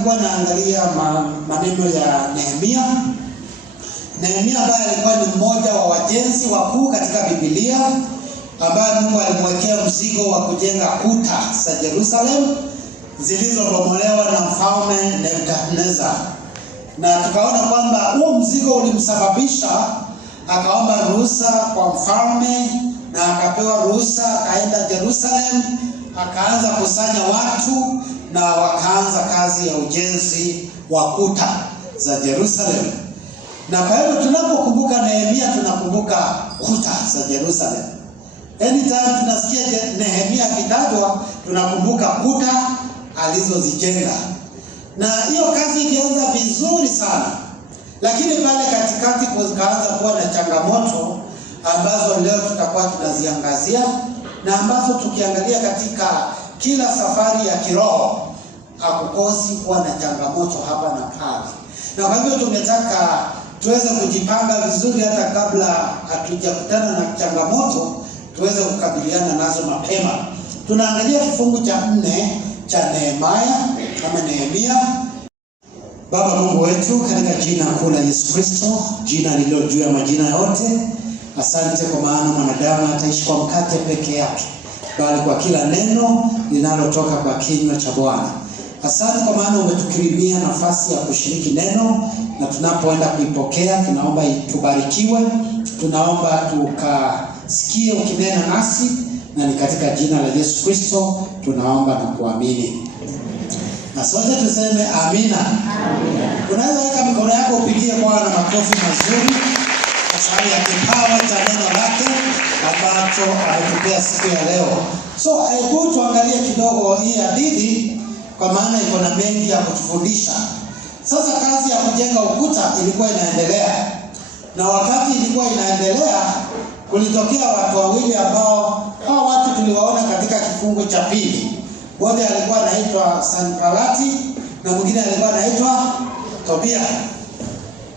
nilikuwa naangalia maneno ya Nehemia. Nehemia ambaye alikuwa ni mmoja wa wajenzi wakuu katika Biblia, ambaye Mungu alimwekea mzigo wa kujenga kuta za Jerusalem zilizobomolewa na mfalme Nebukadnezar. Na tukaona kwamba huo mzigo ulimsababisha akaomba ruhusa kwa mfalme, na akapewa ruhusa, akaenda Jerusalem, akaanza kusanya watu na wakaanza kazi ya ujenzi wa kuta za Jerusalem. Na kwa hivyo tunapokumbuka Nehemia tunakumbuka kuta za Jerusalem. Anytime tunasikia Nehemia akitajwa tunakumbuka kuta alizozijenga. Na hiyo kazi ilianza vizuri sana. Lakini pale katikati kukaanza kuwa na changamoto ambazo leo tutakuwa tunaziangazia, na ambazo tukiangalia katika kila safari ya kiroho hakukosi kuwa na changamoto hapa na pale. Na kwa hivyo tumetaka tuweze kujipanga vizuri hata kabla hatujakutana na changamoto, tuweze kukabiliana nazo mapema. Tunaangalia kifungu cha 4 cha Nehemia. Baba Mungu wetu, katika jina kuu la Yesu Kristo, jina lililo juu ya majina yote, asante kwa maana mwanadamu hataishi kwa mkate peke yake, bali kwa kila neno linalotoka kwa kinywa cha Bwana. Asante kwa maana umetukirimia nafasi ya kushiriki neno, na tunapoenda kuipokea tunaomba itubarikiwe, tunaomba tukasikie ukinena nasi, na ni katika jina la Yesu Kristo tunaomba na kuamini. Na sote tuseme amina. Amina. Unaweza weka mikono yako upigie Bwana makofi mazuri kwa sababu ya kipawa cha neno lake ambacho ametupea siku ya leo. So, hebu tuangalie kidogo hii hadithi, kwa maana iko na mengi ya kutufundisha. Sasa kazi ya kujenga ukuta ilikuwa inaendelea. Na wakati ilikuwa inaendelea, kulitokea watu wawili ambao hao watu tuliwaona katika kifungu cha 2. Mmoja alikuwa anaitwa Sanbalati na mwingine alikuwa anaitwa Tobia.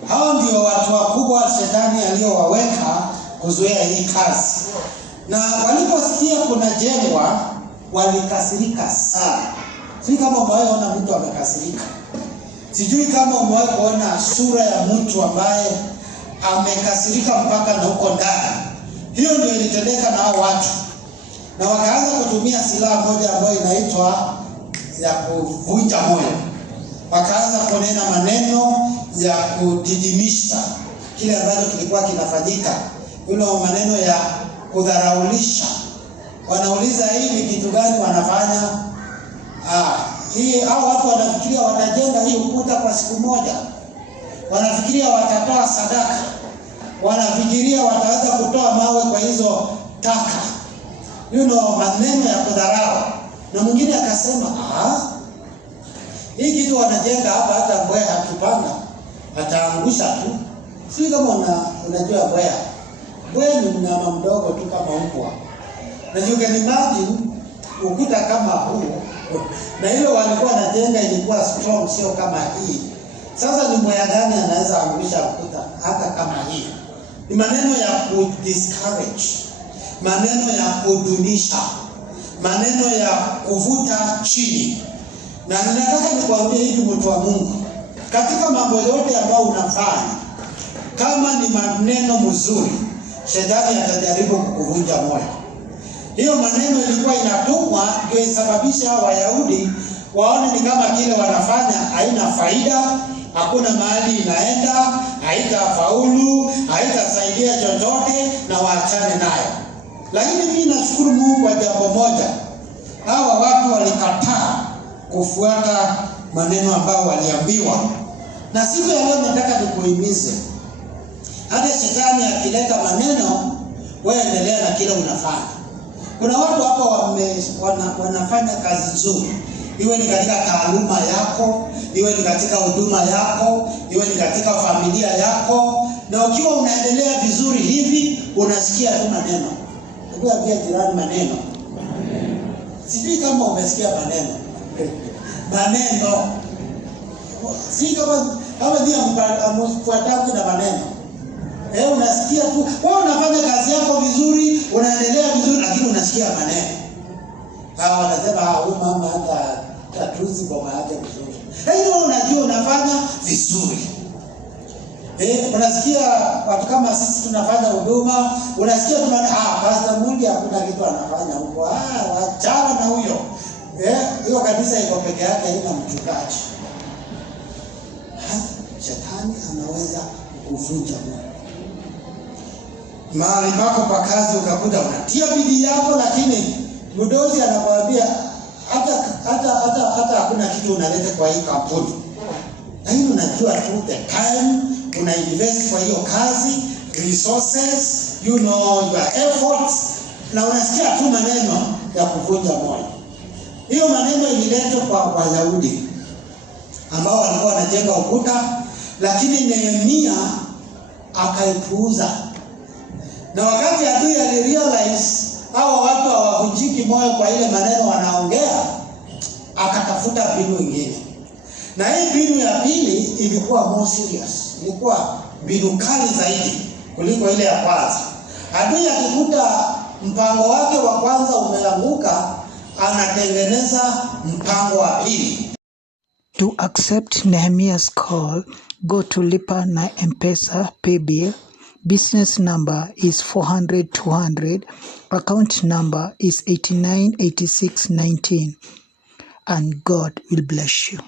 Hao ndio watu wakubwa Shetani aliyowaweka kuzuia hii kazi. Na waliposikia kuna jengwa, walikasirika sana. Sijui kama umewahi ona mtu amekasirika. Sijui kama umewahi kuona sura ya mtu ambaye amekasirika mpaka na huko ndani. Hiyo ndio ilitendeka na hao watu. Na wakaanza kutumia silaha moja ambayo inaitwa ya kuvunja moyo. Wakaanza kunena maneno ya kudidimisha kile ambacho kilikuwa kinafanyika. Yule maneno ya kudharaulisha. Wanauliza hii ni kitu gani wanafanya? Hao watu wanafikiria watajenga hii ukuta kwa siku moja. Wanafikiria watatoa sadaka. Wanafikiria wataweza kutoa mawe kwa hizo taka. Maneno ya kudharau. Na mwingine akasema, hii kitu wanajenga hapa, hata mbweha akipanda ataangusha tu. Si kama unajua mbweha. Mbweha ni mnyama mdogo tu kama mbwa. Na you can imagine ukuta kama huu, na ile walikuwa wanajenga ilikuwa strong, sio kama hii. Sasa ni mbweha gani anaweza angusha ukuta hata kama hii? Ni maneno ya kudiscourage, maneno ya kudunisha, maneno ya kuvuta chini. Na ninataka nikwambie hivi mtu wa Mungu, katika mambo yote ambayo unafanya, kama ni maneno mzuri, Shetani atajaribu kukuvunja moyo. Hiyo maneno ilikuwa inatumwa ndio isababisha Wayahudi waone ni kama kile wanafanya haina faida, hakuna mahali inaenda, haitafaulu, haitasaidia chochote, na waachane nayo. Lakini mimi nashukuru Mungu kwa jambo moja. Hawa watu walikataa kufuata maneno ambayo waliambiwa. Na siku ya leo nataka nikuhimize, hata Shetani akileta maneno, wewe endelea na kile unafanya. Kuna watu hapa wanafanya kazi nzuri. Iwe ni katika taaluma yako, iwe ni katika huduma yako, iwe ni katika familia yako, na ukiwa unaendelea vizuri hivi, unasikia tu maneno. Hebu ambia jirani maneno. Sijui kama umesikia maneno. Maneno. Si kama ndio mfuataji na maneno. Unasikia tu, wewe unafanya kazi yako vizuri, unaendelea vizuri, lakini unasikia maneno. Hawa wanasema huyu mama hata tatuzi boma yake vizuri. Hiyo unajua unafanya vizuri. Unasikia watu kama sisi tunafanya huduma, unasikia Pastor Mundi hakuna kitu anafanya huko. Wachana na huyo. Hiyo kanisa iko peke yake, haina mchungaji. Shetani anaweza kuvunja moyo. Mahali pako pa kazi ukakuta unatia bidii yako, lakini mdozi anakuambia hata hakuna kitu unaleta kwa hii kampuni. Lakini unajua tu the time una invest kwa hiyo kazi, resources, your efforts, na unasikia tu maneno ya kuvunja moyo. Hiyo maneno ililetwa kwa Wayahudi ambao walikuwa wanajenga ukuta, lakini Nehemia akaipuuza. Na wakati adui alirealize hawa watu hawavunjiki moyo kwa ile maneno wanaongea, akatafuta mbinu nyingine. Na hii mbinu ya pili ilikuwa more serious. Ilikuwa mbinu kali zaidi kuliko ile ya kwanza. Adui akikuta mpango wake wa kwanza umeanguka, anatengeneza mpango wa pili. To accept Nehemiah's call, go to Lipa na M-Pesa paybill. Business number is 400-200. Account number is 898619. And God will bless you.